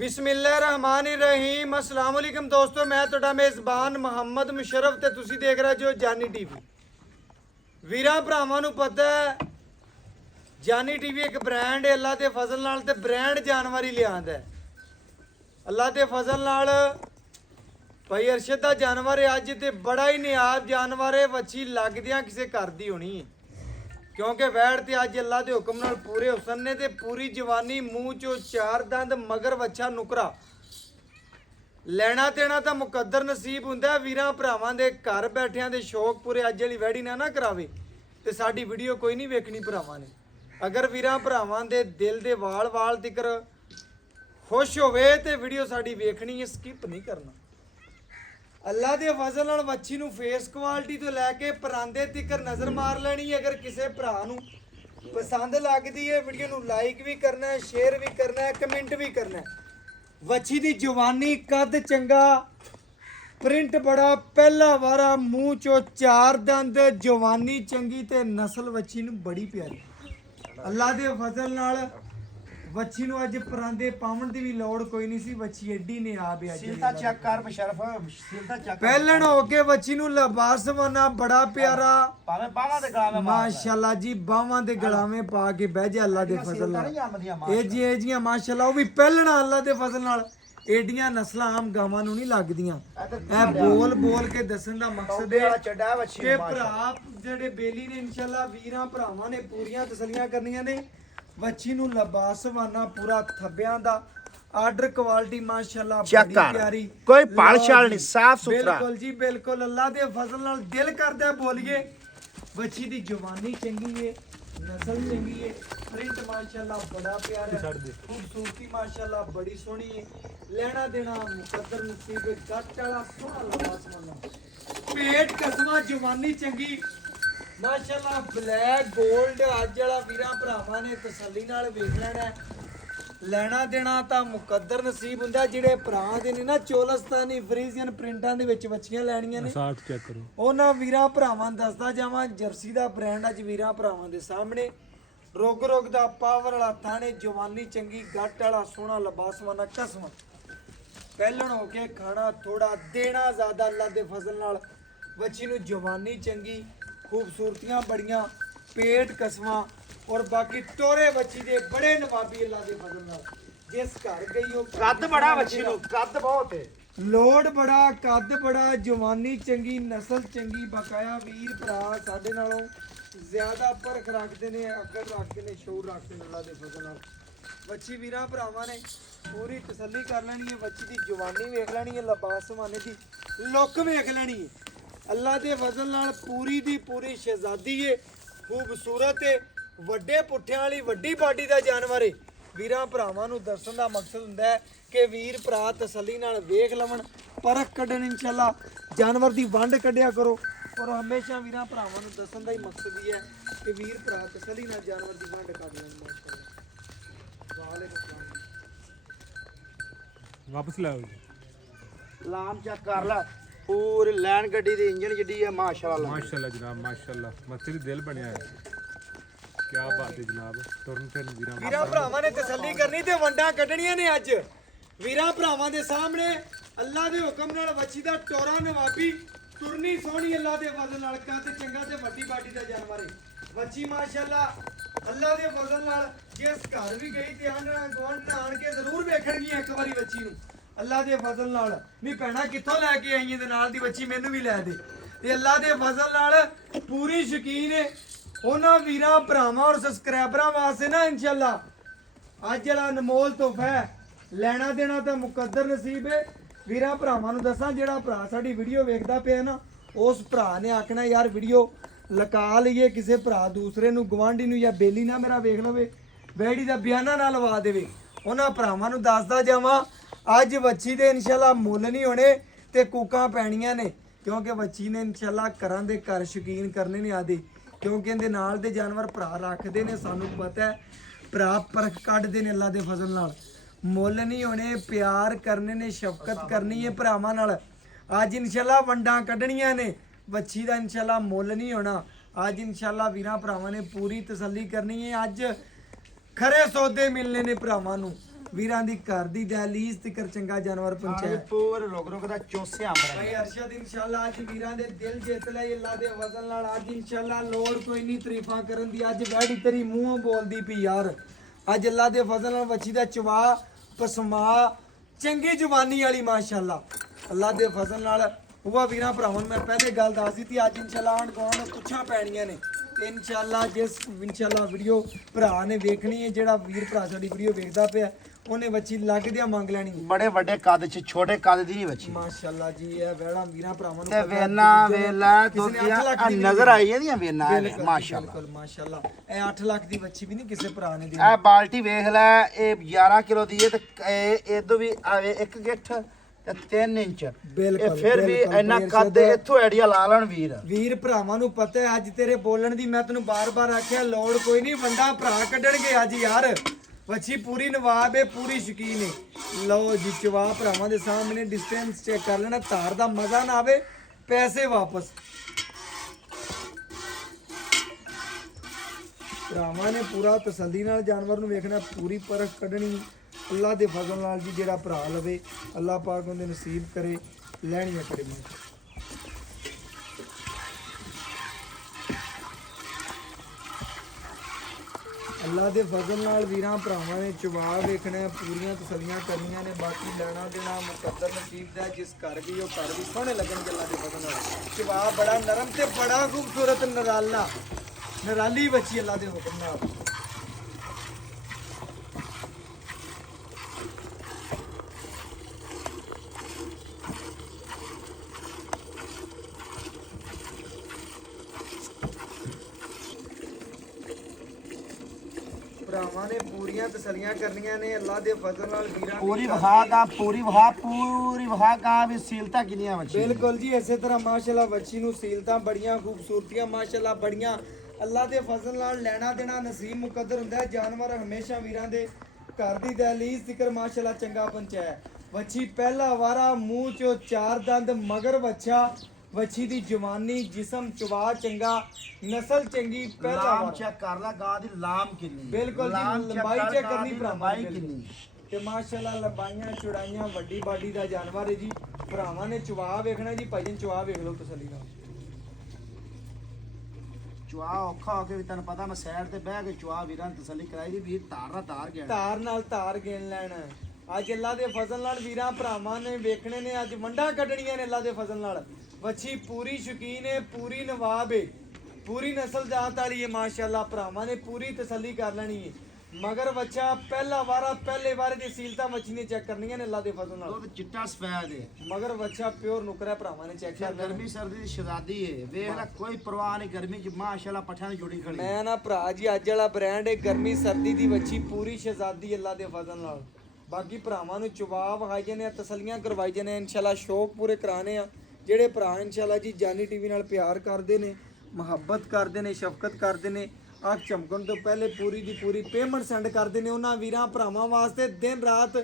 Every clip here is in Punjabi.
बिस्मिल्लाहिर्रहमानिर्रहीम अस्सलाम वालेकुम दोस्तों, मैं ਤੁਹਾਡਾ ਮੇਜ਼ਬਾਨ ਮੁਹੰਮਦ ਮੁਸ਼ਰਫ ਤੇ ਤੁਸੀਂ ਦੇਖ ਰਹੇ ਜੋ ਜਾਨੀ ਟੀਵੀ। ਵੀਰਾਂ ਭਰਾਵਾਂ ਨੂੰ ਪਤਾ ਹੈ ਜਾਨੀ ਟੀਵੀ ਇੱਕ ਬ੍ਰਾਂਡ ਹੈ, ਅੱਲਾ ਦੇ ਫਜ਼ਲ ਨਾਲ ਤੇ ਬ੍ਰਾਂਡ ਜਾਨਵਰ ਹੀ ਲਿਆਂਦਾ ਹੈ। ਅੱਲਾ ਦੇ ਫਜ਼ਲ ਨਾਲ ਭਾਈ ਅਰਸ਼ਦ ਦਾ ਜਾਨਵਰ ਹੈ ਅੱਜ ਤੇ ਬੜਾ ਹੀ ਨਿਆਬ ਜਾਨਵਰ ਹੈ। ਵੱਛੀ ਲੱਗਦਿਆਂ ਕਿਸੇ ਘਰ ਦੀ ਹੋਣੀ ਹੈ क्योंकि वैड़ ते अज अल्लाह के हुक्म नाल पूरे हुसन ने ते पूरी जवानी मूँह चो चार दंद मगर वच्छा नुकरा लेना देना तो मुकद्दर नसीब हुंदा। वीरां भरावां दे घर बैठियां दे शौक पूरे अज वाली वैड़ी ना करावे ते साडी वीडियो कोई नहीं वेखनी भरावां ने। अगर वीरां भरावां दे दिल दे वाल वाल तिकर खुश होवे ते वीडियो साडी वेखनी है, स्किप नहीं करना। अल्लाह के फजल नाल वच्छी नूं फेस क्वालिटी तो लैके परांदे तिकर नज़र मार लेनी। अगर किसी भरा नूं पसंद लगती है वीडियो नूं लाइक भी करना है, शेयर भी करना है, कमेंट भी करना है। वच्छी दी जवानी कद चंगा, प्रिंट बड़ा, पहला वारा, मूँह चो चार दंद, जवानी चंगी ते नस्ल वच्छी नूं बड़ी प्यारी। अल्लाह के फजल नाल वच्छी नूं अज परांदे पावन दी भी लोड़ कोई नहीं सी। वच्छी एडी ने आप सीलता चेक कर मुशर्रफ, सीलता चेक पहलन होके वच्छी नूं लिबास बना बड़ा प्यारा भावे बावां दे गलावे माशाल्लाह जी, बावां दे गलावे पा के बह जा अल्लाह दे फजल नाल। ए जियां माशाल्लाह वो भी पहलना अल्लाह दे फजल नाल एडियां नस्लां आम गावां नूं नहीं लगदियां। ए बोल बोल के दसन दा मकसद है चड्डा वच्छी कि भरा जेडे बेली ने इंशाल्लाह वीरां भरावां ने पूरियां तसल्लियां करनियां ने। वच्छी नूं लिबासवाना पूरा थब्बियां दा आर्डर क्वालिटी माशाल्लाह बड़ी प्यारी, कोई पालशाल नहीं, साफ सुथरा। बिल्कुल जी बिल्कुल, अल्लाह दे फजल नाल दिल करदा बोलिए। वच्छी दी जवानी चंगी है, नस्ल चंगी है, प्रिंट माशाल्लाह बड़ा प्यारा है, खूबसूरती माशाल्लाह बड़ी सोहनी है। लेना देना मुकद्दर नसीब, गट वाला सोहना लिबास वाला, पेट कसमा, जवानी चंगी माशाल्लाह, ब्लैक गोल्ड अज वाला वीरां भरावां ने तसल्ली नाल वेख लेना है। ਲੈਣਾ ਦੇਣਾ ਤਾਂ ਮੁਕੱਦਰ ਨਸੀਬ ਹੁੰਦਾ। ਜਿਹੜੇ ਭਰਾ ਦੇ ਨੇ ਨਾ ਚੋਲਸਤਾਨੀ ਫਰੀਜ਼ੀਅਨ ਪ੍ਰਿੰਟਾਂ ਦੇ ਵਿੱਚ ਵੱਛੀਆਂ ਲੈਣੀਆਂ ਨੇ, 60 ਚੈੱਕ ਕਰੋ। ਉਹਨਾਂ ਵੀਰਾਂ ਭਰਾਵਾਂ ਨੂੰ ਦੱਸਦਾ ਜਾਵਾਂ ਜਰਸੀ ਦਾ ਬ੍ਰਾਂਡ ਅੱਜ ਵੀਰਾਂ ਭਰਾਵਾਂ ਦੇ ਸਾਹਮਣੇ। ਰੁਗ ਰੁਗ ਦਾ ਪਾਵਰ ਵਾਲਾ ਥਾਣੇ, ਜਵਾਨੀ ਚੰਗੀ, ਗੱਟ ਵਾਲਾ ਸੋਹਣਾ ਲਿਬਾਸਵਾਨਾ ਕਸਮ, ਪਹਿਲਣ ਹੋ ਕੇ ਖਾਣਾ ਥੋੜਾ ਦੇਣਾ ਜ਼ਿਆਦਾ ਅੱਲਾ ਦੇ ਫਜ਼ਲ ਨਾਲ। ਵੱਛੀ ਨੂੰ ਜਵਾਨੀ ਚੰਗੀ, खूबसूरतियां बड़ियां, पेट कसमा और बाकी टोरे बच्ची दे बड़े नवाबी अल्लाह दे फजल नाल। जिस घर गई हो कद बड़ा वच्छी नु, कद बहुत है, लोड बड़ा, कद बड़ा, जवानी चंगी, नस्ल चंगी। बकाया वीर भरा साडे नालों ज्यादा परख रखते ने, अकल रखते ने, शौर रखते ने अल्लाह दे फजल नाल। वच्छी वीरां भरावां ने पूरी तसल्ली कर लेनी है। वच्छी दी जवानी वेख लेनी है, लिबास समाने दी लुक वेख लेनी है। अल्लाह के फजल नाल पूरी दी पूरी शहजादी है, खूबसूरत है, वड्डे पुट्ठियां वाली वड्डी बाडी का जानवर है। वीरां भरावां नूं दर्शन का मकसद हुंदा है कि वीर भरा तसल्ली नाल वेख लवन, परख कढन। इंशाअल्लाह जानवर की वंड कढिया करो और हमेशा वीरां भरावां नूं दर्शन का ही मकसद ही है कि वीर भरा तसल्ली नाल जानवर की वंड कढ लैण। माशाअल्लाह वालेकुम सलाम। वापस लाओ जी। लाम चेक कर ला, पूरी लैन गड्डी दी इंजन जड़ी है माशाल्लाह। माशाल्लाह जनाब, माशाल्लाह, मत्थे दी दिल बनया है। क्या बात है जनाब, तुरन फिर वीरां भरावां ने तसल्ली करनी ते वंडां कढणियां ने। अज वीरां भरावां दे सामने अल्लाह दे हुक्म नाल वच्छी दा टोरा नवाबी, तुरनी सोहनी, अल्लाह दे फजल नाल कद चंगा ते वड्डी बाडी दा जानवर है। वच्छी माशाल्लाह अल्लाह दे फजल नाल जिस घर भी गई ते आन गवांढ आण के जरूर वेखणगी एक बारी वच्छी नूं। अल्लाह दे फजल नाल नहीं भैणा कित्थों लैके आईए ते नाल दी वच्छी मैनू भी लै दे। ते अल्लाह दे फजल नाल पूरी शकीन है उन्हां वीरां भरावां और सबसक्राइबरां वास्ते ना इंशाअल्लाह अज वाला अनमोल तोहफा है। लेना देना तो मुकद्दर नसीब है। वीरां भरावां नूं दसां जेड़ा भरा साडी वीडियो वेखदा पिया ना, उस भरा ने आखना यार वीडियो लका लईए, किसी भरा दूसरे नूं गवांढी नूं या बेली ना मेरा वेख लवे, बैड़ी दा बयाना ना लवा देवे। उन्हां भरावां नूं दसदा जावां अज वच्छी दे इंशाअल्लाह मुੱਲ नहीं होने ते कूकां पैणियां ने, क्योंकि वच्छी ने इंशाअल्लाह घरां दे घर शकीन करने ने आदे, क्योंकि इहदे नाल दे जानवर भरा रखदे ने। सानू पता है भरा परख कढदे ने अल्लाह दे फजल नाल। मुੱਲ नहीं होने, प्यार करने ने, शफकत करनी है भरावां नाल। अज इंशाअल्लाह वंडां कढणियां ने, वच्छी दा इंशाअल्लाह मुੱਲ नहीं होना। अज इंशाअल्लाह वीरां भरावां ने पूरी तसल्ली करनी है। अज खरे सौदे मिलने ने भरावां नूं। ਵੀਰਾਂ ਦੀ ਘਰ ਦੀ ਦਹਲੀਜ਼ ਤੱਕ ਚੰਗਾ ਜਾਨਵਰ ਪਹੁੰਚਿਆ ਹੈ। ਪੂਰੇ ਰੁਕ ਦਾ ਚੋਸੇ ਅੰਬਰ ਭਾਈ ਅਰਸ਼ਦ ਇਨਸ਼ਾਅੱਲਾ ਅੱਜ ਵੀਰਾਂ ਦੇ ਦਿਲ ਜਿੱਤ ਲੈ ਅੱਲਾ ਦੇ ਵਜ਼ਨ ਨਾਲ। ਅੱਜ ਇਨਸ਼ਾਅੱਲਾ ਲੋੜ ਕੋਈ ਨਹੀਂ ਤਾਰੀਫਾਂ ਕਰਨ ਦੀ, ਅੱਜ ਵੈੜੀ ਤੇਰੀ ਮੂੰਹੋਂ ਬੋਲਦੀ ਪਈ ਯਾਰ। ਅੱਜ ਅੱਲਾ ਦੇ ਫਜ਼ਲ ਨਾਲ ਵੱਛੀ ਦਾ ਚਵਾ ਪਸਮਾ ਚੰਗੀ ਜਵਾਨੀ ਵਾਲੀ ਮਾਸ਼ਾਅੱਲਾ ਅੱਲਾ ਦੇ ਫਜ਼ਲ ਨਾਲ। ਉਹ ਵੀਰਾਂ ਭਰਾਵਾਂ ਨੂੰ ਮੈਂ ਪਹਿਲੇ ਗੱਲ ਦੱਸ ਦਿੱਤੀ, ਅੱਜ ਇਨਸ਼ਾਅੱਲਾ ਆਣ ਗਵਾਂ ਪੁੱਛਾਂ ਪੈਣੀਆਂ ਨੇ ਤੇ ਇਨਸ਼ਾਅੱਲਾ ਜਿਸ ਇਨਸ਼ਾਅੱਲਾ ਵੀਡੀਓ ਭਰਾ ਨੇ ਵੇਖਣੀ ਹੈ, ਜਿਹੜਾ ਵੀਰ ਭਰਾ ਸਾਡੀ ਵੀਡੀਓ ਵੇਖਦਾ ਪਿਆ ਉਹਨੇ ਬੱਚੀ ਲੱਗਦਿਆਂ ਮੰਗ ਲੈਣੀ ਬੜੇ ਵੱਡੇ ਕੱਦ ਚ ਛੋਟੇ ਕੱਦ ਦੀ ਨਹੀਂ ਬੱਚੀ ਮਾਸ਼ਾਅੱਲਾ ਜੀ। ਇਹ ਵੈੜਾ ਵੀਰਾਂ ਭਰਾਵਾਂ ਨੂੰ ਤੇ ਪਤਾ ਵੇਨਾ ਦੂਜੇ ਵੇਲਾ ਕਿਸੇ ਨੇ ਤੋਤੀਆਂ 8 ਲੱਖ ਦੀ ਵੀ ਨਜ਼ਰ ਆਈ ਇਹਦੀਆਂ ਵੇਨਾ ਬਿਲਕੁਲ, ਮਾਸ਼ਾਅੱਲਾ। ਬਿਲਕੁਲ ਮਾਸ਼ਾਅੱਲਾ। ਇਹ 8 ਲੱਖ ਦੀ ਬੱਚੀ ਵੀ ਨਹੀਂ ਕਿਸੇ ਭਰਾ ਨੇ ਇਹ ਦੇਣੀ। ਬਾਲਟੀ ਵੇਖ ਲੈ, ਇਹ 11 ਕਿਲੋ ਦੀ ਹੈ ਤੇ ਇਹ ਇਦੋਂ ਵੀ ਆਵੇ ਇੱਕ ਗਿੱਠ ਤੇ 3 ਇੰਚ। ਬਿਲਕੁਲ, ਇਹ ਫਿਰ ਵੀ ਬਿਲਕੁਲ, ਇੰਨਾ ਬੜੀ ਕੱਦ ਅਰਸ਼ਦ। ਇੱਥੋਂ ਆਈਡੀਆ ਲਾ ਲੈਣ ਵੀਰ। ਵੀਰ ਭਰਾਵਾਂ ਨੂੰ ਪਤਾ ਹੈ ਅੱਜ ਤੇਰੇ ਬੋਲਣ ਦੀ ਮੈਂ ਤੈਨੂੰ ਬਾਰ-ਬਾਰ ਆਖਿਆ ਲੋੜ ਕੋਈ ਨਹੀਂ, ਵੰਡਾ ਭਰਾ ਕੱਢਣਗੇ ਅੱਜ ਯਾਰ। ਵੱਛੀ ਪੂਰੀ ਨਵਾਬ ਹੈ, ਪੂਰੀ ਸ਼ਕੀਨ ਹੈ। ਲਓ ਜੀ ਚਵਾ ਭਰਾਵਾਂ ਦੇ ਸਾਹਮਣੇ ਡਿਸਟੈਂਸ ਚੈੱਕ ਕਰ ਲੈਣਾ, ਧਾਰ ਦਾ ਮਜ਼ਾ ਨਾ ਆਵੇ ਪੈਸੇ ਵਾਪਸ। ਭਰਾਵਾਂ ਨੇ ਪੂਰਾ ਤਸੱਲੀ ਨਾਲ ਜਾਨਵਰ ਨੂੰ ਵੇਖਣਾ, ਪੂਰੀ ਪਰਖ ਕੱਢਣੀ ਅੱਲਾ ਦੇ ਫਜ਼ਲ ਨਾਲ ਜੀ। ਜਿਹੜਾ ਭਰਾ ਲਵੇ ਅੱਲਾ ਪਾਕ ਉਹਦੇ ਨਸੀਬ ਕਰੇ ਲੈਣੀਆਂ ਕਰੇ। ਅੱਲਾ ਦੇ ਫਜ਼ਲ ਨਾਲ ਵੀਰਾਂ ਭਰਾਵਾਂ ਨੇ ਚਵਾ ਵੇਖਣਾ, ਪੂਰੀਆਂ ਤਸੱਲੀਆਂ ਕਰਨੀਆਂ ਨੇ। ਬਾਕੀ ਲੈਣਾ ਦੇਣਾ ਮੁਕੱਦਰ ਨਸੀਬ ਦਾ, ਜਿਸ ਘਰ ਵੀ ਉਹ ਘਰ ਵੀ ਸੋਹਣੇ ਲੱਗਣਗੇ ਅੱਲਾ ਦੇ ਫਜ਼ਲ ਨਾਲ। ਚਵਾ ਬੜਾ ਨਰਮ ਤੇ ਬੜਾ ਖੂਬਸੂਰਤ ਨਰਾਲੀ ਬੱਚੀ ਅੱਲਾ ਦੇ ਹੁਕਮ ਨਾਲ। ਭਰਾਵਾਂ ਨੇ ਪੂਰੀਆਂ ਤਸੱਲੀਆਂ ਕਰਨੀਆਂ ਨੇ ਅੱਲਾ ਦੇ ਫਜ਼ਲ ਨਾਲ ਵੀਰਾਂ ਪੂਰੀ ਦੀ ਵਹਾ ਦਾ ਪੂਰੀ ਵਹਾ ਕਾ ਵੀ ਸੀਲਤਾ ਕਿੰਨੀਆਂ ਬੱਚੀ। ਬਿਲਕੁਲ ਜੀ ਇਸੇ ਤਰ੍ਹਾਂ ਮਾਸ਼ਾਅੱਲਾ ਬੱਚੀ ਨੂੰ ਸੀਲਤਾਂ ਬੜੀਆਂ ਖੂਬਸੂਰਤੀਆਂ ਮਾਸ਼ਾਅੱਲਾ ਬੜੀਆਂ ਅੱਲਾ ਦੇ ਫਜ਼ਲ ਨਾਲ। ਲੈਣਾ ਦੇਣਾ ਨਸੀਬ ਮੁਕੱਦਰ ਹੁੰਦਾ ਹੈ। ਜਾਨਵਰ ਹਮੇਸ਼ਾ ਵੀਰਾਂ ਦੇ ਘਰ ਦੀ ਦਹਲੀਜ਼ ਜ਼ਿਕਰ ਮਾਸ਼ਾਅੱਲਾ ਚੰਗਾ ਪਹੁੰਚਿਆ। ਬੱਚੀ ਪਹਿਲਾ ਵਾਰਾ ਮੂੰਹ ਚੋਂ 4 ਦੰਦ ਮਗਰ ਬੱਚਾ। ਵੱਛੀ ਦੀ ਜਵਾਨੀ ਜਿਸਮ ਚਵਾ ਚੰਗਾ ਨਸਲ ਚੰਗੀ ਪਹਿਲਾ ਲਾਮ ਵਾਰਾ। ਚੈੱਕ ਕਰ ਲੈ ਗਾਂ ਦੀ ਲਾਮ ਕਿੰਨੀ। ਬਿਲਕੁਲ ਲਾਮ ਜੀ check ਲੰਬਾਈ ਕਰ ਚੈੱਕ ਗਾਂ ਕਰਨੀ ਦੀ ਭਰਾਵਾਂ ਲੰਬਾਈ ਨੇ ਕਿੰਨੀ। ਤੇ ਮਾਸ਼ਾਅੱਲਾ ਲੰਬਾਈਆਂ ਚੌੜਾਈਆਂ ਵੱਡੀ ਬਾਡੀ ਦਾ ਜਾਨਵਰ ਹੈ ਜੀ। ਭਰਾਵਾਂ ਨੇ ਚਵਾ ਵੇਖਣਾ ਜੀ, ਭਾਈਜਨ ਚਵਾ ਵੇਖ ਲਓ ਤਸੱਲੀ ਨਾਲ। ਚੁਆ ਔਖਾ ਹੋ ਕੇ ਵੀ ਤੈਨੂੰ ਪਤਾ ਮੈਂ ਸਾਈਡ ਤੇ ਬਹਿ ਕੇ ਚੁਆ ਵੀਰਾਂ ਨੂੰ ਤਸੱਲੀ ਕਰਾਈ ਦੀ ਵੀਰ ਧਾਰ ਨਾਲ ਧਾਰ ਗਿਆ। ਧਾਰ ਨਾਲ ਧਾਰ ਗਿਣ ਲੈਣਾ। ਅੱਜ ਅੱਲਾ ਦੇ ਫਜ਼ਲ ਨਾਲ ਵੀਰਾਂ ਭਰਾਵਾਂ ਨੇ ਵੇਖਣੇ ਨੇ, ਅੱਜ ਵੰਡਾ ਕੱਢਣੀਆਂ ਨੇ ਅੱਲਾ ਦੇ ਫਜ਼ਲ ਨਾਲ। ਵੱਛੀ ਪੂਰੀ ਸ਼ਕੀਨ ਹੈ, ਪੂਰੀ ਨਵਾਬ ਹੈ, ਪੂਰੀ ਨਸਲ ਜਾਤ ਵਾਲੀ ਹੈ ਮਾਸ਼ਾਅੱਲਾ। ਭਰਾਵਾਂ ਨੇ ਪੂਰੀ ਤਸੱਲੀ ਕਰ ਲੈਣੀ ਹੈ। ਮਗਰ ਬੱਚਾ ਪਹਿਲਾ ਵਾਰਾ ਪਹਿਲੇ ਵਾਰੇ ਦੀ ਸੀਲਤਾਂ ਵੱਛੀ ਨੇ ਚੈੱਕ ਕਰਨੀਆਂ ਨੇ ਅੱਲਾ ਦੇ ਫਜ਼ਲ ਨਾਲ। ਦੁੱਧ ਚਿੱਟਾ ਸਫੈਦ ਹੈ। ਮਗਰ ਬੱਚਾ ਪਿਓਰ ਨੁਕਰਾ ਭਰਾਵਾਂ ਨੇ ਚੈੱਕ ਕਰਨਾ। ਗਰਮੀ ਸਰਦੀ ਦੀ ਸ਼ਹਿਜ਼ਾਦੀ ਹੈ। ਵੇਖ ਲੈ ਕੋਈ ਪਰਵਾਹ ਨਹੀਂ ਗਰਮੀ ਚ ਮਾਸ਼ਾਅੱਲਾ ਪੱਠਿਆਂ ਦੀ ਜੋੜੀ ਖੜੀ। ਮੈਂ ਨਾ ਭਰਾ ਜੀ ਅੱਜ ਵਾਲਾ ਬ੍ਰਾਂਡ ਹੈ ਗਰਮੀ ਸਰਦੀ ਦੀ ਵੱਛੀ ਪੂਰੀ ਸ਼ਹਿਜ਼ਾਦੀ ਅੱਲਾ ਦੇ ਫਜ਼ਲ ਨਾਲ। ਬਾਕੀ ਭਰਾਵਾਂ ਨੂੰ ਚੁਵਾ ਵਿਖਾਈ ਜਾਂਦੇ ਆ, ਤਸੱਲੀਆਂ ਕਰਵਾਈ ਜਾਂਦੇ ਆ, ਇਨਸ਼ਾਅੱਲਾ ਸ਼ੌਕ ਪੂਰੇ ਕਰਾਣੇ ਆ। ਜਿਹੜੇ ਭਰਾ ਇਨਸ਼ਾਅੱਲਾ ਜੀ ਜਾਨੀ ਟੀਵੀ ਨਾਲ ਪਿਆਰ ਕਰਦੇ ਨੇ, ਮੁਹੱਬਤ ਕਰਦੇ ਨੇ, ਸ਼ਫਕਤ ਕਰਦੇ ਨੇ, ਅੱਖ ਚਮਕਣ ਤੋਂ ਪਹਿਲੇ ਪੂਰੀ ਦੀ ਪੂਰੀ ਪੇਮੈਂਟ ਸੈਂਡ ਕਰਦੇ ਨੇ, ਉਹਨਾਂ ਵੀਰਾਂ ਭਰਾਵਾਂ ਵਾਸਤੇ ਦਿਨ ਰਾਤ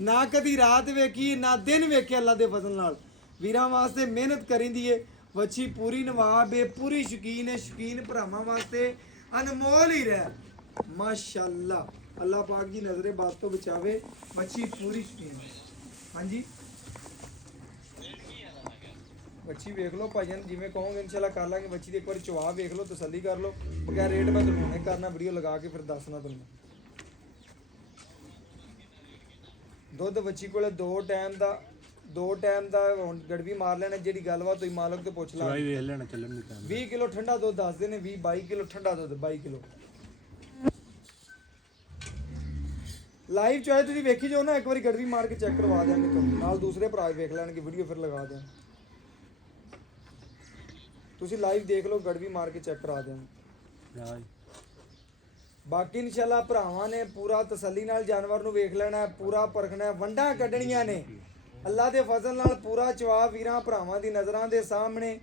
ਨਾ ਕਦੀ ਰਾਤ ਵੇਖੀ ਨਾ ਦਿਨ ਵੇਖਿਆ ਅੱਲਾ ਦੇ ਫਜ਼ਲ ਨਾਲ। ਵੀਰਾਂ ਵਾਸਤੇ ਮਿਹਨਤ ਕਰੀਂਦੀ ਏ। ਵੱਛੀ ਪੂਰੀ ਨਵਾਬ ਏ, ਪੂਰੀ ਸ਼ਕੀਨ ਏ। ਸ਼ਕੀਨ ਭਰਾਵਾਂ ਵਾਸਤੇ ਅਨਮੋਲ ਹੀ ਰਹਿ ਮਾਸ਼ਾਅੱਲਾ। ਅੱਲਾਹ ਪਾਕ ਜੀ ਨਜ਼ਰੇ ਬਾਤ ਤੋਂ ਬਚਾਵੇ। ਵੱਛੀ ਪੂਰੀ ਸ਼ਕੀਨ ਹੈ। ਹਾਂਜੀ ਵੱਛੀ ਵੇਖ ਲਓ ਭਾਈਜਨ, ਜਿਵੇਂ ਕਹੋਗੇ ਇਨਸ਼ਾਅੱਲਾ ਕਰ ਲਾਂਗੇ। ਵੱਛੀ ਦੇ ਇੱਕ ਵਾਰ ਚਵਾ ਵੇਖ ਲਓ, ਤਸੱਲੀ ਕਰ ਲਓ। ਬਗੈਰ ਰੇਟ ਮੈਂ ਤੁਹਾਨੂੰ ਹੁਣੇ ਕਰਨਾ, ਵੀਡੀਓ ਲਗਾ ਕੇ ਫਿਰ ਦੱਸਣਾ ਤੁਹਾਨੂੰ। ਦੁੱਧ ਵੱਛੀ ਕੋਲੇ 2 ਟਾਈਮ ਦਾ ਹੁਣ ਗੜਵੀ ਮਾਰ ਲੈਣਾ। ਜਿਹੜੀ ਗੱਲਬਾਤ ਹੋਈ ਮਾਲਕ ਤੋਂ ਪੁੱਛ ਲਾ। ਚਵਾਈ ਵੇਖ ਲੈਣਾ ਚੱਲਣ ਦੀ ਟਾਈਮ 20 ਕਿਲੋ ਠੰਡਾ ਦੁੱਧ ਦੱਸਦੇ ਨੇ, 22 ਕਿਲੋ ਠੰਡਾ ਦੁੱਧ। 22 ਕਿਲੋ ਲਾਈਵ ਚਾਹੇ ਤੁਸੀਂ ਵੇਖੀ ਜਾਓ ਨਾ, ਇੱਕ ਵਾਰੀ ਗੜਵੀ ਮਾਰ ਕੇ ਚੈੱਕ ਕਰਵਾ ਦਿਆਂਗੇ ਤੁਹਾਨੂੰ, ਨਾਲ ਦੂਸਰੇ ਭਰਾ ਵੇਖ ਲੈਣਗੇ, ਵੀਡੀਓ ਫਿਰ ਲਗਾ ਦਿਆਂ। ਤੁਸੀਂ ਲਾਈਵ ਦੇਖ ਲਓ, ਗੜਵੀ ਮਾਰ ਕੇ ਚੈੱਕ ਕਰਾ ਦਿਆਂਗੇ। ਬਾਕੀ ਇਨਸ਼ਾਅੱਲਾ ਭਰਾਵਾਂ ਨੇ ਪੂਰਾ ਤਸੱਲੀ ਨਾਲ ਜਾਨਵਰ ਨੂੰ ਵੇਖ ਲੈਣਾ, ਪੂਰਾ ਪਰਖਣਾ, ਵੰਡਾਂ ਕੱਢਣੀਆਂ ਨੇ ਅੱਲਾ ਦੇ ਫਜ਼ਲ ਨਾਲ। ਪੂਰਾ ਚਵਾ ਵੀਰਾਂ ਭਰਾਵਾਂ ਦੀ ਨਜ਼ਰਾਂ ਦੇ ਸਾਹਮਣੇ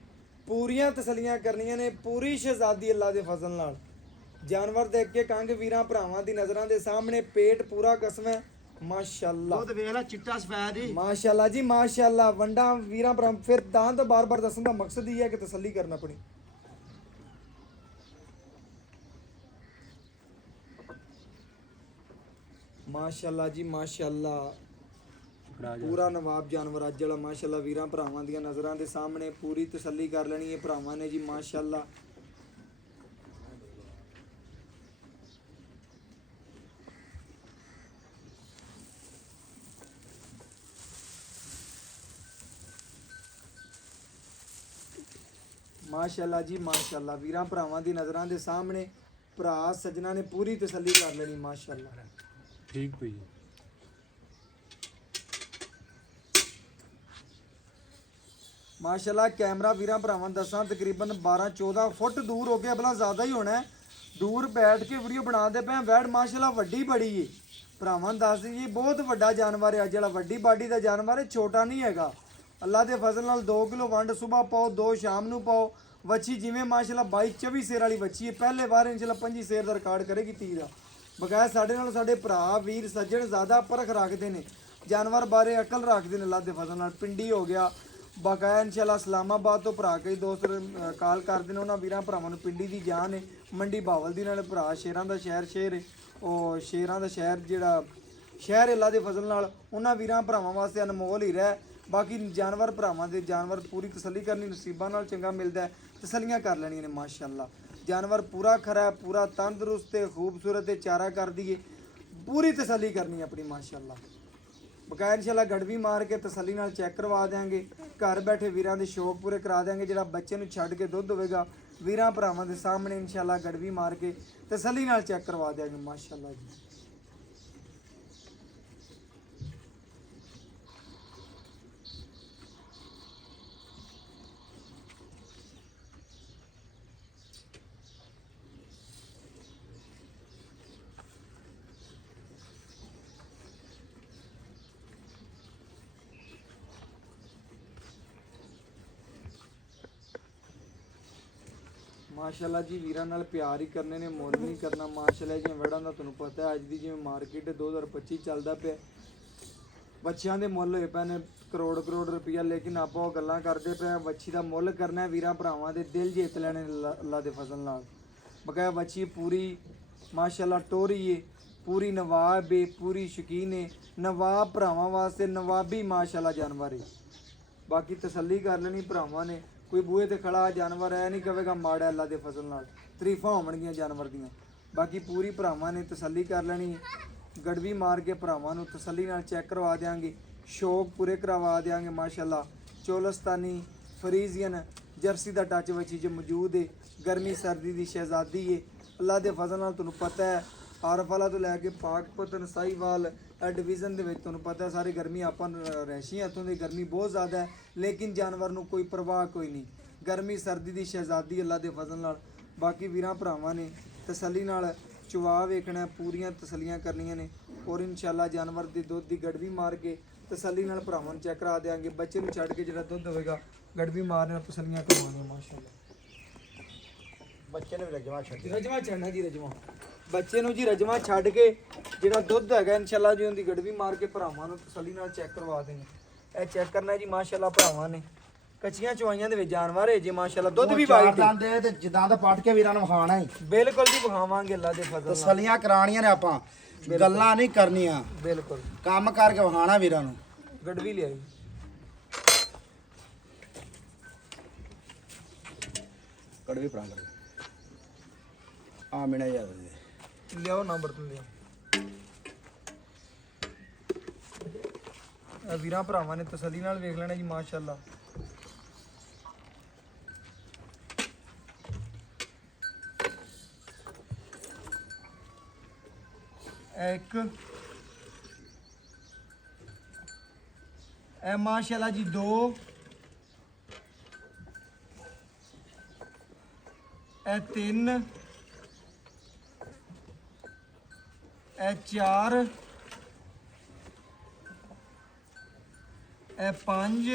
ਪੂਰੀਆਂ ਤਸੱਲੀਆਂ ਕਰਨੀਆਂ ਨੇ। ਪੂਰੀ ਸ਼ਹਿਜ਼ਾਦੀ ਅੱਲਾ ਦੇ ਫਜ਼ਲ ਨਾਲ। ਜਾਨਵਰ ਦੇਖ ਕੇ ਕੰਗ ਵੀਰਾਂ ਭਰਾਵਾਂ ਦੀ ਨਜ਼ਰਾਂ ਦੇ ਸਾਹਮਣੇ। ਪੇਟ ਪੂਰਾ ਕਸਮ ਹੈ ਮਾਸ਼ਾਅੱਲਾ। ਦੁੱਧ ਵੇਖ ਲੈ ਚਿੱਟਾ ਸਫੈਦ ਹੀ ਮਾਸ਼ਾਅੱਲਾ ਜੀ ਮਾਸ਼ਾਅੱਲਾ। ਵੰਡਾ ਵੀਰਾਂ ਭਰਾ ਫਿਰ ਤਾਂ ਬਾਰ-ਬਾਰ ਦੱਸਣ ਦਾ ਮਕਸਦ ਹੀ ਹੈ ਕਿ ਤਸੱਲੀ ਕਰਨਾ ਆਪਣੀ। ਮਾਸ਼ਾਅੱਲਾ ਜੀ ਮਾਸ਼ਾਅੱਲਾ ਫੜਾ ਜਾ ਪੂਰਾ ਨਵਾਬ ਜਾਨਵਰ ਅੱਜ ਵਾਲਾ ਮਾਸ਼ਾਅੱਲਾ ਵੀਰਾਂ ਭਰਾਵਾਂ ਦੀਆਂ ਨਜ਼ਰਾਂ ਦੇ ਸਾਹਮਣੇ ਪੂਰੀ ਤਸੱਲੀ ਕਰ ਲੈਣੀ ਹੈ ਭਰਾਵਾਂ ਨੇ ਜੀ ਮਾਸ਼ਾਅੱਲਾ। ਮਾਸ਼ਾਅੱਲਾ ਜੀ ਮਾਸ਼ਾਅੱਲਾ ਵੀਰਾਂ ਭਰਾਵਾਂ ਦੀ ਨਜ਼ਰਾਂ ਦੇ ਸਾਹਮਣੇ ਭਰਾ ਸੱਜਣਾ ਨੇ ਪੂਰੀ ਤਸੱਲੀ ਕਰ ਲੈਣੀ ਮਾਸ਼ਾਅੱਲਾ। ਠੀਕ ਪਈ ਹੈ। ਮਾਸ਼ਾਅੱਲਾ ਕੈਮਰਾ ਵੀਰਾਂ ਭਰਾਵਾਂ ਦੱਸਾਂ ਤਕਰੀਬਨ 12-14 ਫੁੱਟ ਦੂਰ ਹੋ ਕੇ ਅਬਲਾ ਜ਼ਿਆਦਾ ਹੀ ਹੋਣਾ ਹੈ। ਦੂਰ ਬੈਠ ਕੇ ਵੀਡੀਓ ਬਣਾਉਂਦੇ ਪਏ ਵੈੜ ਮਾਸ਼ਾਅੱਲਾ ਵੱਡੀ ਬੜੀ ਏ ਭਰਾਵਾਂ ਨੂੰ ਦੱਸ ਦਈਏ ਬਹੁਤ ਵੱਡਾ ਜਾਨਵਰ ਹੈ ਜਿਹੜਾ ਵੱਡੀ ਬਾਡੀ ਦਾ ਜਾਨਵਰ ਹੈ ਛੋਟਾ ਨਹੀਂ ਹੈਗਾ। ਅੱਲਾ ਦੇ ਫਜ਼ਲ ਨਾਲ 2 ਕਿਲੋ ਵੰਡ ਸਵੇਰ ਪਾਓ 2 ਸ਼ਾਮ ਨੂੰ ਪਾਓ। ਵੱਛੀ ਜਿਵੇਂ ਮਾਸ਼ਾਅੱਲਾ 22-24 ਸੇਰ ਵਾਲੀ ਵੱਛੀ ਹੈ ਪਹਿਲੇ ਵਾਰ ਇਨਸ਼ਾਅੱਲਾ 25 ਸੇਰ ਦਾ ਰਿਕਾਰਡ ਕਰੇਗੀ 30 ਦਾ। ਬਕਾਇਆ ਸਾਡੇ ਨਾਲ ਸਾਡੇ ਭਰਾ ਵੀਰ ਸੱਜਣ ਜ਼ਿਆਦਾ ਪਰਖ ਰੱਖਦੇ ਨੇ ਜਾਨਵਰ ਬਾਰੇ ਅਕਲ ਰੱਖਦੇ ਨੇ ਅੱਲਾ ਦੇ ਫਜ਼ਲ ਨਾਲ। ਪਿੰਡੀ ਹੋ ਗਿਆ ਬਕਾਇਆ ਇਨਸ਼ਾਅੱਲਾ ਇਸਲਾਮਾਬਾਦ ਤੋਂ ਭਰਾ ਕਈ ਦੋਸਤ ਕਾਲ ਕਰਦੇ ਨੇ ਉਹਨਾਂ ਵੀਰਾਂ ਭਰਾਵਾਂ ਨੂੰ ਪਿੰਡੀ ਦੀ ਜਾਨ ਹੈ। ਮੰਡੀ ਬਾਵਲ ਦੀ ਨਾਲ ਭਰਾ ਸ਼ੇਰਾਂ ਦਾ ਸ਼ਹਿਰ ਹੈ ਉਹ ਸ਼ੇਰਾਂ ਦਾ ਸ਼ਹਿਰ ਜਿਹੜਾ ਸ਼ਹਿਰ ਅੱਲਾ ਦੇ ਫਜ਼ਲ ਨਾਲ ਉਹਨਾਂ ਵੀਰਾਂ ਭਰਾਵਾਂ ਵਾਸਤੇ ਅਨਮੋਲ ਹੀ ਰਹਿ। ਬਾਕੀ ਜਾਨਵਰ ਭਰਾਵਾਂ ਦੇ ਜਾਨਵਰ ਪੂਰੀ ਤਸੱਲੀ ਕਰਨੀ ਨਸੀਬਾਂ ਨਾਲ ਚੰਗਾ ਮਿਲਦਾ ਹੈ ਤਸੱਲੀਆਂ ਕਰ ਲੈਣੀਆਂ ਨੇ ਮਾਸ਼ਾਅੱਲਾ। ਜਾਨਵਰ ਪੂਰਾ ਖਰਾ ਹੈ ਪੂਰਾ ਤੰਦਰੁਸਤ ਤੇ ਖੂਬਸੂਰਤ ਤੇ ਚਾਰਾ ਕਰ ਦਈਏ ਪੂਰੀ ਤਸੱਲੀ ਕਰਨੀ ਆਪਣੀ ਮਾਸ਼ਾਅੱਲਾ। ਬਕਾਇਆ ਇਨਸ਼ਾਅੱਲਾ ਗੜਵੀ ਮਾਰ ਕੇ ਤਸੱਲੀ ਨਾਲ ਚੈੱਕ ਕਰਵਾ ਦਿਆਂਗੇ ਘਰ ਬੈਠੇ ਵੀਰਾਂ ਦੇ ਸ਼ੌਕ ਪੂਰੇ ਕਰਾ ਦਿਆਂਗੇ। ਜਿਹੜਾ ਬੱਚੇ ਨੂੰ ਛੱਡ ਕੇ ਦੁੱਧ ਹੋਵੇਗਾ ਵੀਰਾਂ ਭਰਾਵਾਂ ਦੇ ਸਾਹਮਣੇ ਇਨਸ਼ਾਅੱਲਾ ਗੜਵੀ ਮਾਰ ਕੇ ਤਸੱਲੀ ਨਾਲ ਚੈੱਕ ਕਰਵਾ ਦਿਆਂਗੇ ਮਾਸ਼ਾਅੱਲਾ ਜੀ। ਮਾਸ਼ਾਅੱਲਾ ਜੀ ਵੀਰਾਂ ਨਾਲ ਪਿਆਰ ਹੀ ਕਰਨੇ ਨੇ ਮੁੱਲ ਨਹੀਂ ਕਰਨਾ ਮਾਸ਼ਾਅੱਲਾ। ਜਿਵੇਂ ਵੜਾਂ ਦਾ ਤੁਹਾਨੂੰ ਪਤਾ ਹੈ ਅੱਜ ਦੀ ਜਿਵੇਂ ਮਾਰਕੀਟ 2025 ਚੱਲਦਾ ਪਿਆ ਬੱਚਿਆਂ ਦੇ ਮੁੱਲ ਹੋਏ ਪਏ ਨੇ ਕਰੋੜ ਰੁਪਈਆ ਲੇਕਿਨ ਆਪਾਂ ਉਹ ਗੱਲਾਂ ਕਰਦੇ ਪਏ ਬੱਚੀ ਦਾ ਮੁੱਲ ਕਰਨਾ ਵੀਰਾਂ ਭਰਾਵਾਂ ਦੇ ਦਿਲ ਜਿੱਤ ਲੈਣੇ ਅੱਲਾ ਦੇ ਫਜ਼ਲ ਨਾਲ। ਬਕਾਇਆ ਬੱਚੀ ਪੂਰੀ ਮਾਸ਼ਾਅੱਲਾ ਟੋਰੀ ਏ ਪੂਰੀ ਨਵਾਬ ਏ ਪੂਰੀ ਸ਼ੌਕੀਨ ਏ ਨਵਾਬ ਭਰਾਵਾਂ ਵਾਸਤੇ ਨਵਾਬੀ ਮਾਸ਼ਾਅੱਲਾ ਜਾਨਵਰ ਏ। ਬਾਕੀ ਤਸੱਲੀ ਕਰ ਲੈਣੀ ਭਰਾਵਾਂ ਨੇ ਕੋਈ ਬੂਹੇ ਤੇ ਖੜਾ ਜਾਨਵਰ ਹੈ ਨਹੀਂ ਕਹੇਗਾ ਮਾੜਾ ਅੱਲਾ ਦੇ ਫਜ਼ਲ ਨਾਲ ਤਾਰੀਫਾਂ ਹੋਣਗੀਆਂ ਜਾਨਵਰ ਦੀਆਂ। ਬਾਕੀ ਪੂਰੀ ਭਰਾਵਾਂ ਨੇ ਤਸੱਲੀ ਕਰ ਲੈਣੀ ਗੜਵੀ ਮਾਰ ਕੇ ਭਰਾਵਾਂ ਨੂੰ ਤਸੱਲੀ ਨਾਲ ਚੈੱਕ ਕਰਵਾ ਦਿਆਂਗੇ ਸ਼ੌਕ ਪੂਰੇ ਕਰਵਾ ਦਿਆਂਗੇ ਮਾਸ਼ਾਅੱਲਾ। ਚੋਲਸਤਾਨੀ ਫਰੀਜ਼ੀਅਨ ਜਰਸੀ ਦਾ ਟੱਚ ਵਿੱਚ ਜੋ ਮੌਜੂਦ ਹੈ ਗਰਮੀ ਸਰਦੀ ਦੀ ਸ਼ਹਿਜ਼ਾਦੀ ਹੈ ਅੱਲਾ ਦੇ ਫਜ਼ਲ ਨਾਲ। ਤੁਹਾਨੂੰ ਪਤਾ ਹੈ ਆਰਫਾਲਾ ਤੋਂ ਲੈ ਕੇ ਪਾਕਪਤਨ ਸਾਈਵਾਲ ਡਿਵੀਜ਼ਨ ਦੇ ਵਿੱਚ ਤੁਹਾਨੂੰ ਪਤਾ ਹੈ ਸਾਰੀ ਗਰਮੀ ਆਪਾਂ ਰਹਿਸ਼ੀ ਇੱਥੋਂ ਦੀ ਗਰਮੀ ਬਹੁਤ ਜ਼ਿਆਦਾ ਹੈ ਲੇਕਿਨ ਜਾਨਵਰ ਨੂੰ ਕੋਈ ਪਰਵਾਹ ਕੋਈ ਨਹੀਂ ਗਰਮੀ ਸਰਦੀ ਦੀ ਸ਼ਹਿਜ਼ਾਦੀ ਅੱਲਾ ਦੇ ਫਜ਼ਲ ਨਾਲ। ਬਾਕੀ ਵੀਰਾਂ ਭਰਾਵਾਂ ਨੇ ਤਸੱਲੀ ਨਾਲ ਚੁਵਾ ਵੇਖਣਾ ਪੂਰੀਆਂ ਤਸੱਲੀਆਂ ਕਰਨੀਆਂ ਨੇ ਔਰ ਇਨਸ਼ਾਅੱਲਾ ਜਾਨਵਰ ਦੀ ਦੁੱਧ ਦੀ ਗੜਵੀ ਮਾਰ ਕੇ ਤਸੱਲੀ ਨਾਲ ਭਰਾਵਾਂ ਨੂੰ ਚੈੱਕ ਕਰਾ ਦਿਆਂਗੇ। ਬੱਚੇ ਨੂੰ ਛੱਡ ਕੇ ਜਿਹੜਾ ਦੁੱਧ ਹੋਵੇਗਾ ਗੜਵੀ ਮਾਰਨੇ ਨਾਲ ਤਸੱਲੀਆਂ ਕਰਵਾਉਣੀਆਂ ਮਾਸ਼ਾਅੱਲਾ। ਬੱਚੇ ਨੇ ਵੀ ਰਜਵਾ ਛੱਡ ਰਜਵਾ ਛੱਡਣਾ ਜੀ ਰਜਵਾ ਬੱਚੇ ਨੂੰ ਜੀ ਰਜਵਾ ਛੱਡ ਕੇ ਜਿਹੜਾ ਦੁੱਧ ਹੈਗਾ ਇਨਸ਼ਾਅੱਲਾ ਜੀ ਉਹਦੀ ਗੜਵੀ ਮਾਰ ਕੇ ਭਰਾਵਾਂ ਨੂੰ ਤਸੱਲੀ ਨਾਲ ਚੈੱਕ ਕਰਵਾ ਦੇਣੀ। ਇਹ ਚੈੱਕ ਕਰਨਾ ਜੀ ਮਾਸ਼ਾਅੱਲਾ ਭਰਾਵਾਂ ਨੇ ਕੱਚੀਆਂ ਚਵਾਈਆਂ ਦੇ ਵਿੱਚ ਜਾਨਵਰ ਹੈ ਜੀ ਮਾਸ਼ਾਅੱਲਾ ਦੁੱਧ ਵੀ ਵਾਈਟ ਦੰਦੇ ਤੇ ਜਿੱਦਾਂ ਦਾ ਪੱਟ ਕੇ ਵੀਰਾਂ ਨੂੰ ਵਿਖਾਣਾ ਹੈ ਬਿਲਕੁਲ ਜੀ ਵਿਖਾਵਾਂਗੇ ਅੱਲਾ ਦੇ ਫਜ਼ਲ ਨਾਲ ਤਸੱਲੀਆਂ ਕਰਾਣੀਆਂ ਨੇ ਆਪਾਂ ਗੱਲਾਂ ਨਹੀਂ ਕਰਨੀਆਂ ਬਿਲਕੁਲ ਕੰਮ ਕਰਕੇ ਵਿਖਾਣਾ ਵੀਰਾਂ ਨੂੰ। ਗੜਵੀ ਲਿਆਈ ਕੜਵੇ ਪਰਾਂ ਕਰ ਆ ਮਿਣਾ ਯਾਰ ਲਿਆਓ ਨੰਬਰ ਤੋਂ ਲਿਆਓ। ਇਹ ਵੀਰਾਂ ਭਰਾਵਾਂ ਨੇ ਤਸੱਲੀ ਨਾਲ ਵੇਖ ਲੈਣਾ ਜੀ ਮਾਸ਼ਾਅੱਲਾ। ਇੱਕ ਇਹ ਮਾਸ਼ਾਅੱਲਾ ਜੀ 2 ਇਹ 3 ਇਹ 4 ਇਹ 5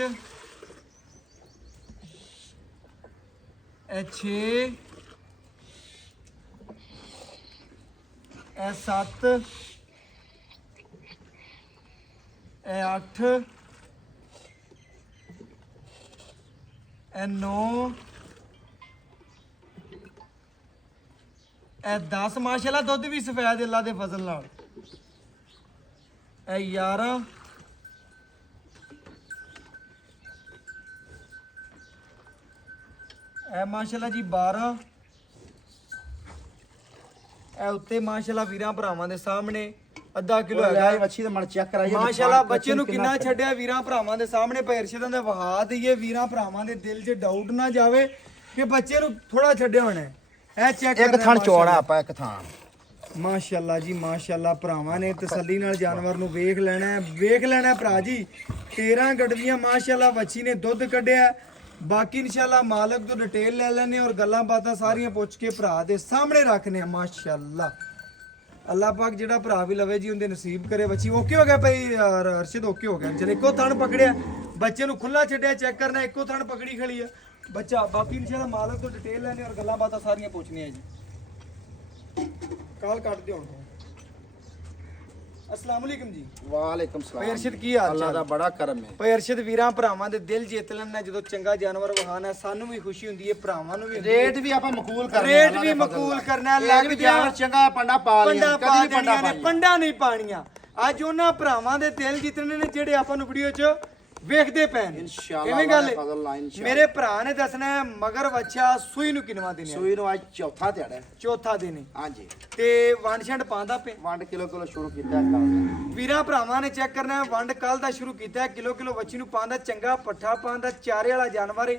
ਇਹ 6 ਇਹ 7 ਇਹ 8 ਇਹ 9 ਇਹ 10 ਮਾਸ਼ਾਅੱਲਾ ਦੁੱਧ ਵੀ ਸਫੈਦ ਅੱਲਾ ਦੇ ਫਜ਼ਲ ਨਾਲ ਇਹ 11 ਇਹ ਮਾਸ਼ਾਅੱਲਾ ਜੀ 12 ਇਹ ਉੱਤੇ ਮਾਸ਼ਾਅੱਲਾ ਵੀਰਾਂ ਭਰਾਵਾਂ ਦੇ ਸਾਹਮਣੇ ਅੱਧਾ ਕਿਲੋ ਹੈਗਾ ਇਹ ਵੱਛੀ ਦਾ ਮਣ ਚੈੱਕ ਕਰਾਈਏ ਮਾਸ਼ਾਅੱਲਾ ਬੱਚੇ ਨੂੰ ਕਿੰਨਾ ਛੱਡਿਆ ਵੀਰਾਂ ਭਰਾਵਾਂ ਦੇ ਸਾਹਮਣੇ ਭਾਈ ਅਰਸ਼ਦਾਂ ਦਾ ਵਹਾ ਦਈਏ ਵੀਰਾਂ ਭਰਾਵਾਂ ਦੇ ਦਿਲ 'ਚ ਡਾਊਟ ਨਾ ਜਾਵੇ ਕਿ ਬੱਚੇ ਨੂੰ ਥੋੜਾ ਛੱਡਿਆ ਹੋਣਾ ਹੈ। ਇਹ ਚੈੱਕ ਇੱਕ ਥਣ ਚੌੜਾ ਆਪਾਂ ਇੱਕ ਥਾਂ ਮਾਸ਼ਾਅੱਲਾ ਜੀ ਮਾਸ਼ਾਅੱਲਾ ਭਰਾਵਾਂ ਨੇ ਤਸੱਲੀ ਨਾਲ ਜਾਨਵਰ ਨੂੰ ਵੇਖ ਲੈਣਾ ਹੈ ਭਰਾ ਜੀ 13 ਗੜਵੀਆਂ ਮਾਸ਼ਾਅੱਲਾ ਵੱਛੀ ਨੇ ਦੁੱਧ ਕੱਢਿਆ ਬਾਕੀ ਇਨਸ਼ਾਅੱਲਾ ਮਾਲਕ ਤੋਂ ਡਿਟੇਲ ਲੈ ਲੈਣੇ ਔਰ ਗੱਲਾਂ ਬਾਤਾਂ ਸਾਰੀਆਂ ਪੁੱਛ ਕੇ ਭਰਾ ਦੇ ਸਾਹਮਣੇ ਰੱਖਨੇ ਆ ਮਾਸ਼ਾਅੱਲਾ ਅੱਲਾਹ ਪਾਕ ਜਿਹੜਾ ਭਰਾ ਵੀ ਲਵੇ ਜੀ ਉਹਦੇ ਨਸੀਬ ਕਰੇ ਬੱਚੀ ਓਕੇ ਹੋ ਗਿਆ ਭਾਈ ਅਰਸ਼ਦ ਓਕੇ ਹੋ ਗਿਆ ਚਲ ਇੱਕੋ ਥਣ ਪਕੜਿਆ ਬੱਚੇ ਨੂੰ ਖੁੱਲਾ ਛੱਡਿਆ ਚੈੱਕ ਕਰਨਾ ਇੱਕੋ ਥਣ ਪਕੜੀ ਖੜੀ ਆ ਬੱਚਾ ਬਾਕੀ ਇਨਸ਼ਾਅੱਲਾ ਮਾਲਕ ਤੋਂ ਡਿਟੇਲ ਲੈਣੇ ਔਰ ਗੱਲਾਂ ਬਾਤਾਂ ਸਾਰੀਆਂ ਪੁੱਛਣੀਆਂ ਜੀ ਕਾਲ ਕੱਟ ਦਿਓ अस्सलाम वालेकुम जी ਵਾਲੇਕਮ ਭਾਈ ਸਲਾਮ ਅਰਸ਼ਦ ਕੀ ਹਾਲ ਅੱਲਾਹ ਚਾਲ ਦਾ ਬੜਾ ਕਰਮ ਹੈ ਭਾਈ ਅਰਸ਼ਦ ਵੀਰਾਂ ਭਰਾਵਾਂ ਦੇ ਦਿਲ ਜਿੱਤ ਲੈਣਾ ਜਦੋਂ ਚੰਗਾ ਜਾਨਵਰ ਵਹਾਣਾ ਸਾਨੂੰ ਵੀ ਖੁਸ਼ੀ ਹੁੰਦੀ ਹੈ ਭਰਾਵਾਂ ਨੂੰ ਵੀ ਹੁੰਦੀ ਹੈ। ਰੇਟ ਵੀ ਆਪਾਂ ਮਕੂਲ ਕਰਨਾ ਰੇਟ ਵੀ ਮਕੂਲ ਕਰਨਾ ਲੱਗ ਜਾਨ ਚੰਗਾ ਪੰਡਾ ਪਾ ਲਿਆ ਪੰਡਾ ਪਾ ਕਦੀ ਨਹੀਂ ਪੰਡਾ ਦੇਣੀਆਂ ਨੇ ਪੰਡਾ ਨਹੀਂ ਪਾਣੀਆਂ ਅੱਜ ਉਹਨਾਂ ਭਰਾਵਾਂ ਦੇ ਦਿਲ ਜਿੱਤਣੇ ਨੇ ਜਿਹੜੇ ਆਪਾਂ ਨੂੰ ਵੀਡੀਓ 'ਚ ਵੇਖਦੇ ਪਏ ਨੇ ਇਨਸ਼ਾਅੱਲਾ ਇਵੇਂ ਗੱਲ ਵਾਲੇ ਫਜ਼ਲ ਨਾਲ ਇਨਸ਼ਾਅੱਲਾ। ਮੇਰੇ ਭਰਾ ਨੇ ਦੱਸਣਾ ਹੈ ਮਗਰ ਬੱਚਾ ਸੂਈ ਨੂੰ ਕਿਨਵਾ ਦੇਣੇ ਆ। ਸੂਈ ਨੂੰ ਅੱਜ ਚੌਥਾ ਦਿਹਾੜਾ ਹੈ। ਚੌਥਾ ਦਿਨ ਹੈ। ਹਾਂਜੀ ਤੇ ਵੰਡ ਛੰਡ ਪਾਉਂਦਾ ਪਏ ਵੰਡ ਕਿਲੋ ਸ਼ੁਰੂ ਕੀਤਾ ਹੈ ਕੱਲ ਵੀਰਾਂ ਭਰਾਵਾਂ ਨੇ ਚੈੱਕ ਕਰਨਾ ਹੈ ਵੰਡ ਕੱਲ ਦਾ ਸ਼ੁਰੂ ਕੀਤਾ ਹੈ ਕਿਲੋ ਵੱਛੀ ਨੂੰ ਪਾਉਂਦਾ ਚੰਗਾ ਪੱਠਾ ਪਾਉਂਦਾ ਚਾਰੇ ਵਾਲਾ ਜਾਨਵਰ ਹੈ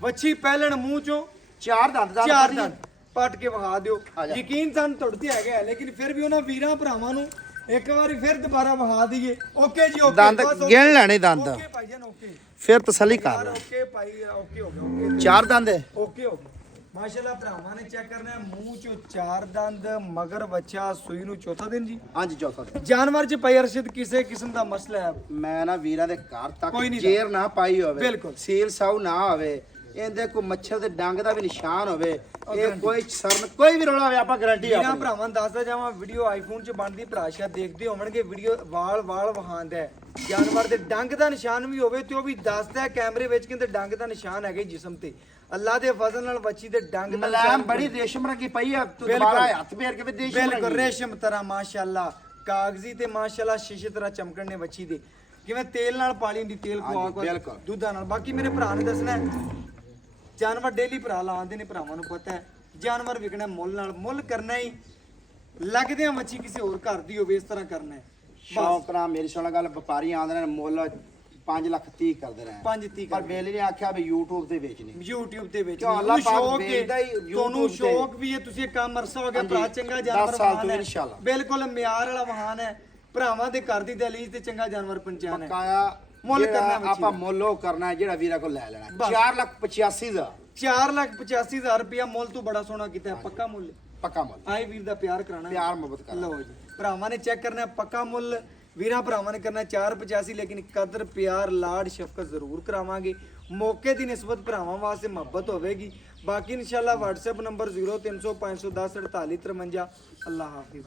ਵੱਛੀ ਪਹਿਲਣ ਮੂੰਹ ਚੋਂ ਚਾਰ ਦੰਦ ਦਾ ਚਾਰ ਦੰਦ ਪੱਟ ਕੇ ਵਹਾ ਦਿਓ ਆ ਜਾ। ਯਕੀਨ ਸਾਨੂੰ ਤੁਹਾਡੇ ਤੇ ਹੈਗਾ ਹੈ, ਲੇਕਿਨ ਫਿਰ ਵੀ ਉਹਨਾਂ ਵੀਰਾਂ ਭਰਾਵਾਂ ਨੂੰ ਇੱਕ ਵਾਰੀ ਫਿਰ ਦੁਬਾਰਾ ਵਹਾ ਦਈਏ ਓਕੇ ਜੀ ਓਕੇ ਦੰਦ ਬਸ okay। ਗਿਣ ਲੈਣੇ ਦੰਦ ਓਕੇ ਭਾਈ ਜਾਨ ਓਕੇ ਫਿਰ ਤਸੱਲੀ ਕਰ ਯਾਰ ਲੈ ਓਕੇ ਭਾਈ ਓਕੇ ਹੋ ਗਿਆ ਓਕੇ ਚਾਰ ਦੰਦ ਹੈ। ਓਕੇ ਹੋ ਗਿਆ ਮਾਸ਼ਾਅੱਲਾ ਭਰਾਵਾਂ ਨੇ ਚੈੱਕ ਕਰਨਾ ਹੈ ਮੂੰਹ ਚੋਂ ਚਾਰ ਦੰਦ ਮਗਰ ਬੱਚਾ ਸੂਈ ਨੂੰ ਚੌਥਾ ਦਿਨ ਜੀ ਹਾਂਜੀ ਚੌਥਾ ਦਿਨ। ਜਾਨਵਰ ਚ ਭਾਈ ਅਰਸ਼ਦ ਕਿਸੇ ਕਿਸਮ ਦਾ ਮਸਲਾ ਹੈ ਮੈਂ ਨਾ ਵੀਰਾਂ ਦੇ ਘਰ ਤੱਕ ਕੋਈ ਨਹੀਂ ਜੇਰ ਨਾ ਪਾਈ ਹੋਵੇ ਬਿਲਕੁਲ। ਸੀਲ ਸਾਊ ਨਾ ਹੋਵੇ ਇਹਦੇ ਕੋਈ ਮੱਛਰ ਦੇ ਡੰਗ ਦਾ ਵੀ ਨਿਸ਼ਾਨ ਹੋਵੇ ਇਹ ਕੋਈ ਸਰਨ ਕੋਈ ਵੀ ਰੌਲਾ ਹੋਵੇ ਆਪਾਂ ਗਾਰੰਟੀ ਵੀਰਾਂ ਆਪਣੀ ਭਰਾਵਾਂ ਨੂੰ ਦੱਸਦਾ ਜਾਵਾਂ ਵੀਡੀਓ ਆਈਫੋਨ 'ਚ ਬਣਦੀ ਭਰਾ ਸ਼ਾਇਦ ਦੇਖਦੇ ਹੋਣਗੇ ਵੀਡੀਓ ਵਾਲ ਵਹਾਂਦਾ ਹੈ ਜਾਨਵਰ ਦੇ ਡੰਗ ਦਾ ਨਿਸ਼ਾਨ ਵੀ ਹੋਵੇ ਤੇ ਉਹ ਵੀ ਦੱਸਦਾ ਹੈ ਕੈਮਰੇ ਵਿੱਚ ਕਿ ਤੇ ਡੰਗ ਦਾ ਨਿਸ਼ਾਨ ਹੈਗੇ ਜਿਸਮ ਤੇ ਅੱਲਾ ਦੇ ਫਜ਼ਲ ਨਾਲ ਬੱਚੀ ਦੇ ਡੰਗ ਦਾ ਮਲਾਮ ਬੜੀ ਰੇਸ਼ਮ ਰੰਗੀ ਪਈ ਆ ਤੂੰ ਬਿਲਕੁਲ। ਦੁਬਾਰਾ ਹੱਥ ਫੇਰ ਕੇ ਵੀ ਦੇਸ਼ ਬਿਲਕੁਲ ਰੇਸ਼ਮ ਤਰ੍ਹਾਂ ਮਾਸ਼ਾਅੱਲਾ ਕਾਗਜ਼ੀ ਤੇ ਮਾਸ਼ਾਅੱਲਾ ਸ਼ੀਸ਼ੇ ਤਰ੍ਹਾਂ ਚਮਕਣ ਨੇ ਬੱਚੀ ਦੇ ਜਿਵੇਂ ਤੇਲ ਨਾਲ ਪਾਲੀ ਹੁੰਦੀ ਤੇਲ ਹਾਂਜੀ, ਕੋ ਬਿਲਕੁਲ। ਦੁੱਧਾਂ ਨਾਲ ਬਾਕੀ ਮੇਰੇ ਭਰਾ ਨੇ ਦੱਸਣਾ ਹੈ, ਜਾਨਵਰ ਡੇਲੀ ਭਰਾ ਲਾਉਂਦੇ ਨੇ ਭਰਾਵਾਂ ਨੂੰ ਪਤਾ ਹੈ ਜਾਨਵਰ ਵਿਕਣਾ ਮੁੱਲ ਨਾਲ ਮੁੱਲ ਕਰਨਾ ਹੀ ਲੱਗਦੇ ਆ ਮੱਛੀ ਕਿਸੇ ਹੋਰ ਘਰ ਦੀ ਹੋਵੇ ਇਸ ਤਰ੍ਹਾਂ ਕਰਨਾ ਹੈ ਸ਼ੌਕ ਨਾਲ ਮੇਰੀ ਸੁਣ ਗੱਲ ਵਪਾਰੀ ਆਂਦੇ ਨੇ ਮੁੱਲ 5 ਲੱਖ 30 ਕਰਦੇ ਰਹੇ 5-30 ਪਰ ਬੇਲੀ ਨੇ ਆਖਿਆ ਵੀ YouTube ਤੇ ਵੇਚਣੀ YouTube ਤੇ ਵਿੱਚ ਕਿਉਂ ਅੱਲਾਹ ਪਾਕ ਸ਼ੌਕ ਹੈ ਵੇਚਦਾ ਹੀ YouTube ਤੁਹਾਨੂੰ ਤੇ। ਸ਼ੌਕ ਵੀ ਹੈ ਤੁਸੀਂ ਇਹ ਕੰਮ ਅਰਸਾ ਹੋ ਗਿਆ ਹਾਂਜੀ, ਭਰਾ ਚੰਗਾ 10 ਜਾਨਵਰ ਸਾਲ ਵਾਹਨ ਤੋਂ ਹੈ ਇਨਸ਼ਾਅੱਲਾ। ਬਿਲਕੁਲ ਮਿਆਰ ਵਾਲਾ ਵਾਹਨ ਹੈ ਭਰਾਵਾਂ ਦੇ ਘਰ ਦੀ ਦਲੀਜ ਤੇ ਚੰਗਾ ਜਾਨਵਰ ਪਹੁੰਚਾਣਾ ਹੈ ਕਾਇਆ ਮੁੱਲ ਕਰਨਾ ਬੱਚੀ ਆਪਾਂ ਦਾ। ਮੁੱਲ ਉਹ ਕਰਨਾ ਹੈ ਜਿਹੜਾ ਵੀਰਾ ਕੋਲ ਲੈ ਲੈਣਾ ਬਸ। 4,85,000 ਦਾ 4,85,000 ਰੁਪਇਆ ਮੁੱਲ ਤੂੰ ਬੜਾ ਸੋਹਣਾ ਕੀਤਾ ਹੈ, ਪੱਕਾ ਮੁੱਲ ਪੱਕਾ ਮੁੱਲ ਆਏ ਵੀਰ ਦਾ ਪਿਆਰ ਕਰਾਣਾ ਹੈ। ਪਿਆਰ ਮੁਹੱਬਤ ਕਰ ਲਓ ਜੀ ਭਰਾਵਾਂ ਨੇ ਚੈੱਕ ਕਰਨਾ ਹੈ, ਪੱਕਾ ਮੁੱਲ ਵੀਰਾਂ ਭਰਾਵਾਂ ਨੇ ਕਰਨਾ 485 ਲੇਕਿਨ ਕਦਰ ਪਿਆਰ ਲਾਡ ਸ਼ਫਕਤ ਜ਼ਰੂਰ ਕਰਾਵਾਂਗੇ ਮੌਕੇ ਦੀ ਨਿਸਬਤ ਭਰਾਵਾਂ ਵਾਸਤੇ ਮੁਹੱਬਤ ਹੋਵੇਗੀ ਬਾਕੀ ਇਨਸ਼ਾਅੱਲਾ WhatsApp ਨੰਬਰ 0300 510 4853 ਅੱਲਾਹ ਹਾਫਿਜ਼